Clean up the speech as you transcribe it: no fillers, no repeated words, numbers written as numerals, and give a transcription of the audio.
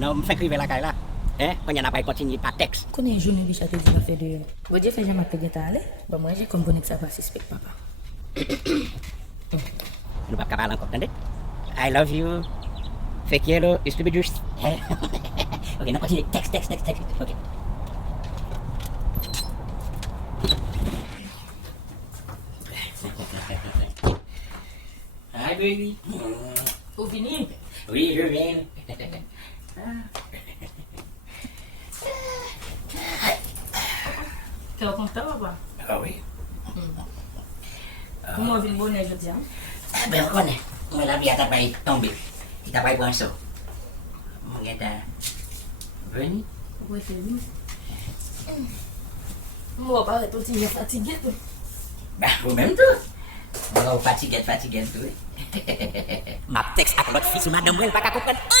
Non, me fait crier la caille là. Hein? On y en a pas continué par texte. Connais journée de château du fait de. Bon Dieu fait jamais que aller. Bon moi j'ai comme bonne que ça va suspect papa. Nous pas parler encore, attendez. I love you. Fait quiero, stupid just. Ok, on continue. Texte. Ok. Hi baby. Vous venez? Oui, je viens. T'es content papa? Ah oui. Comment vous venez bonne je dis? Ben, on connaît. Moi, la vie a pas tombé. Il t'a pas pris ça. Mon gars, venu. Oui, c'est lui. Moi pas être aussi fatigué. Ben, vous-même tout. Moi, fatigué tout. Ma texte avec l'autre fils ou madame, elle va pas comprendre.